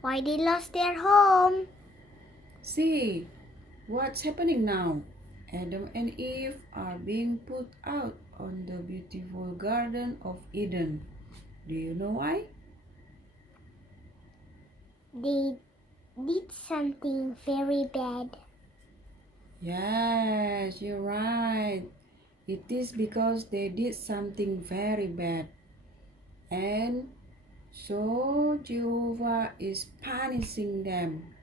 why they lost their home. See, what's happening now? Adam and Eve are being put out on the beautiful Garden of Eden. Do you know why? They did something very bad. Yes, you're right. It is because they did something very bad. And so Jehovah is punishing them.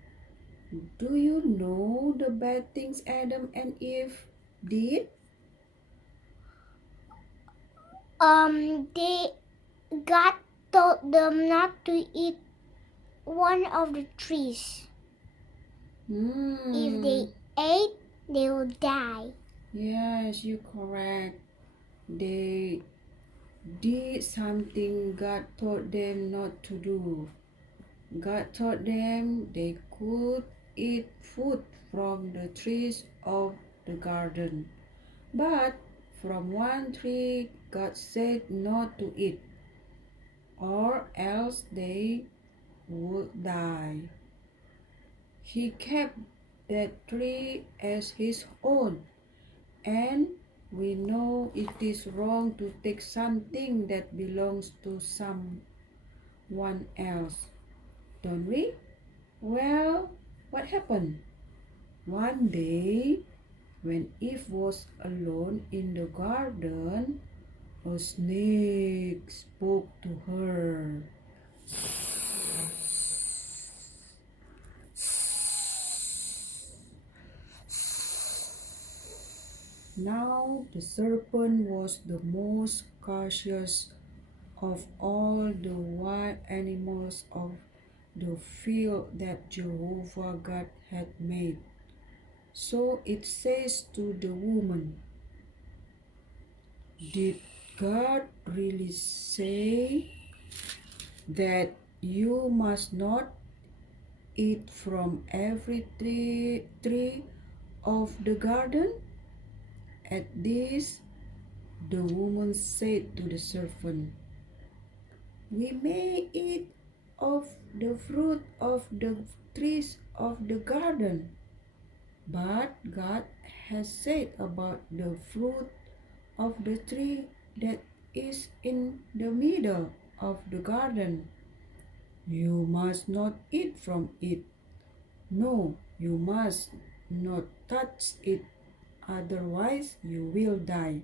Do you know the bad things Adam and Eve did? They God told them not to eat one of the trees. If they ate, they will die. Yes, you're correct. They did something God told them not to do. God told them they could eat food from the trees of the garden. But from one tree God said not to eat, or else they would die. He kept that tree as his own, and we know it is wrong to take something that belongs to someone else, don't we? Well, what happened? One day, when Eve was alone in the garden, a snake spoke to her. Now the serpent was the most cautious of all the wild animals of the field that Jehovah God had made. So it says to the woman, did God really say that you must not eat from every tree of the garden? At this, the woman said to the serpent, we may eat of the fruit of the trees of the garden, but God has said about the fruit of the tree that is in the middle of the garden, you must not eat from it. No, you must not touch it, otherwise you will die.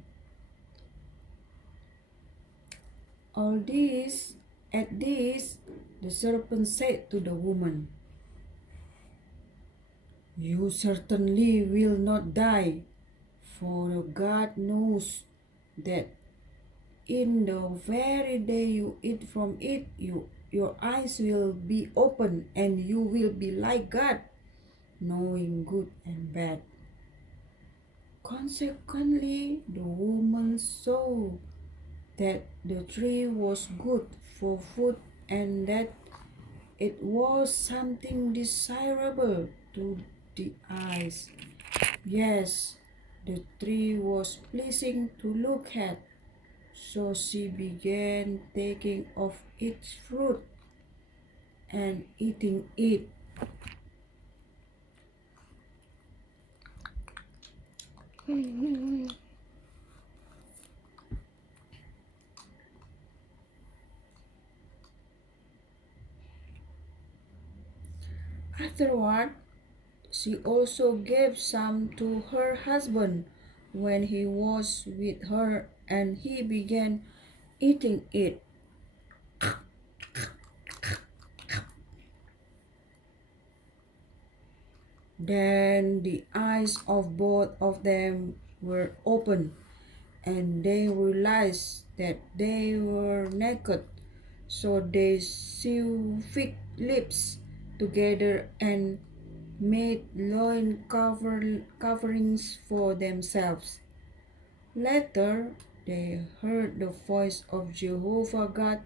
At this, the serpent said to the woman, you certainly will not die, for God knows that in the very day you eat from it, your eyes will be open and you will be like God, knowing good and bad. Consequently, the woman saw that the tree was good for food and that it was something desirable to the eyes. Yes, the tree was pleasing to look at. So she began taking of its fruit and eating it. Afterward, she also gave some to her husband when he was with her, and he began eating it. Then the eyes of both of them were opened, and they realized that they were naked. So they sewed fig leaves together and made coverings for themselves. Later, they heard the voice of Jehovah God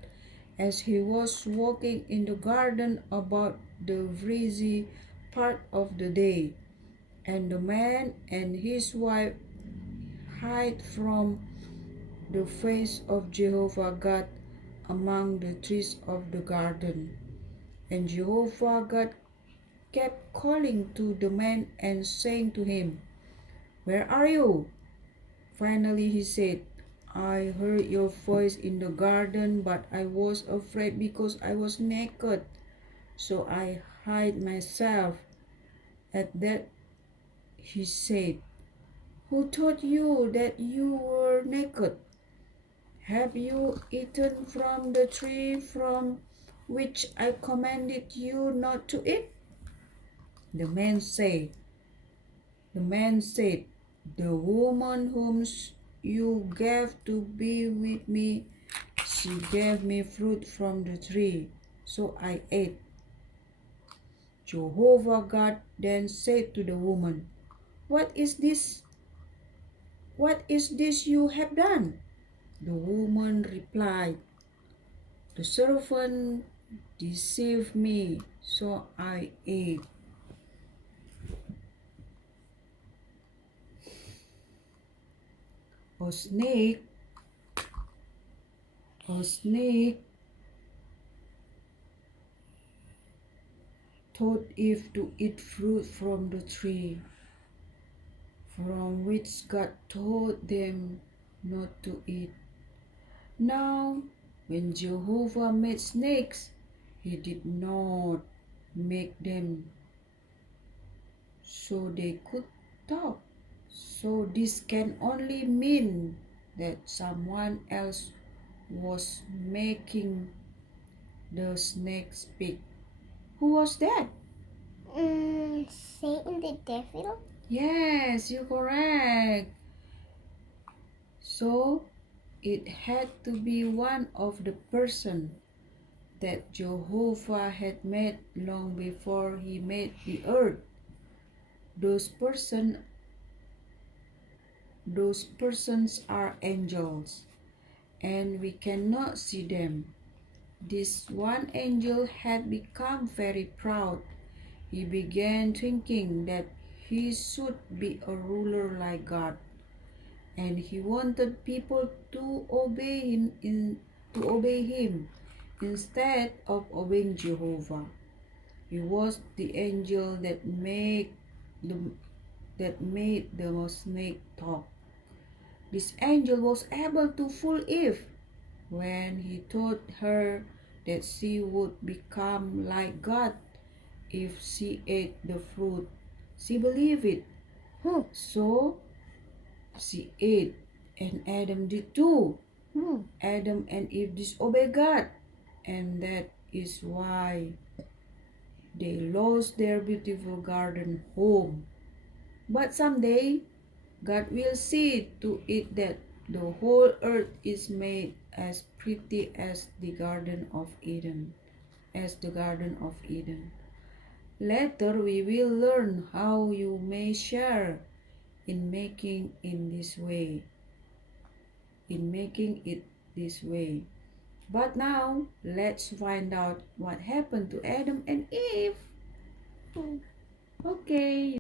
as he was walking in the garden about the breezy part of the day, and the man and his wife hid from the face of Jehovah God among the trees of the garden. And Jehovah God kept calling to the man and saying to him, "Where are you?" Finally he said, "I heard your voice in the garden, but I was afraid because I was naked, so I hid myself." At that he said, "Who told you that you were naked? Have you eaten from the tree from which I commanded you not to eat?" The man said, "The woman whom you gave to be with me, she gave me fruit from the tree, so I ate." Jehovah God then said to the woman, "What is this? What is this you have done?" The woman replied, "The serpent deceived me, so I ate." A snake, a snake taught Eve to eat fruit from the tree from which God told them not to eat. Now, when Jehovah made snakes, he did not make them so they could talk. So this can only mean that someone else was making the snake speak. Who was that? Satan the devil? Yes, you're correct. So it had to be one of the person that Jehovah had made long before he made the earth. Those person those persons are angels, and we cannot see them. This one angel had become very proud. He began thinking that he should be a ruler like God, and he wanted people to obey him instead of obeying Jehovah. He was the angel the that made the snake talk. This angel was able to fool Eve when he told her that she would become like God if she ate the fruit. She believed it. So she ate, and Adam did too. Adam and Eve disobeyed God, and that is why they lost their beautiful garden home. But someday, God will see to it that the whole earth is made as pretty as the Garden of Eden. Later, we will learn how you may share in making it this way. But now, let's find out what happened to Adam and Eve. Okay.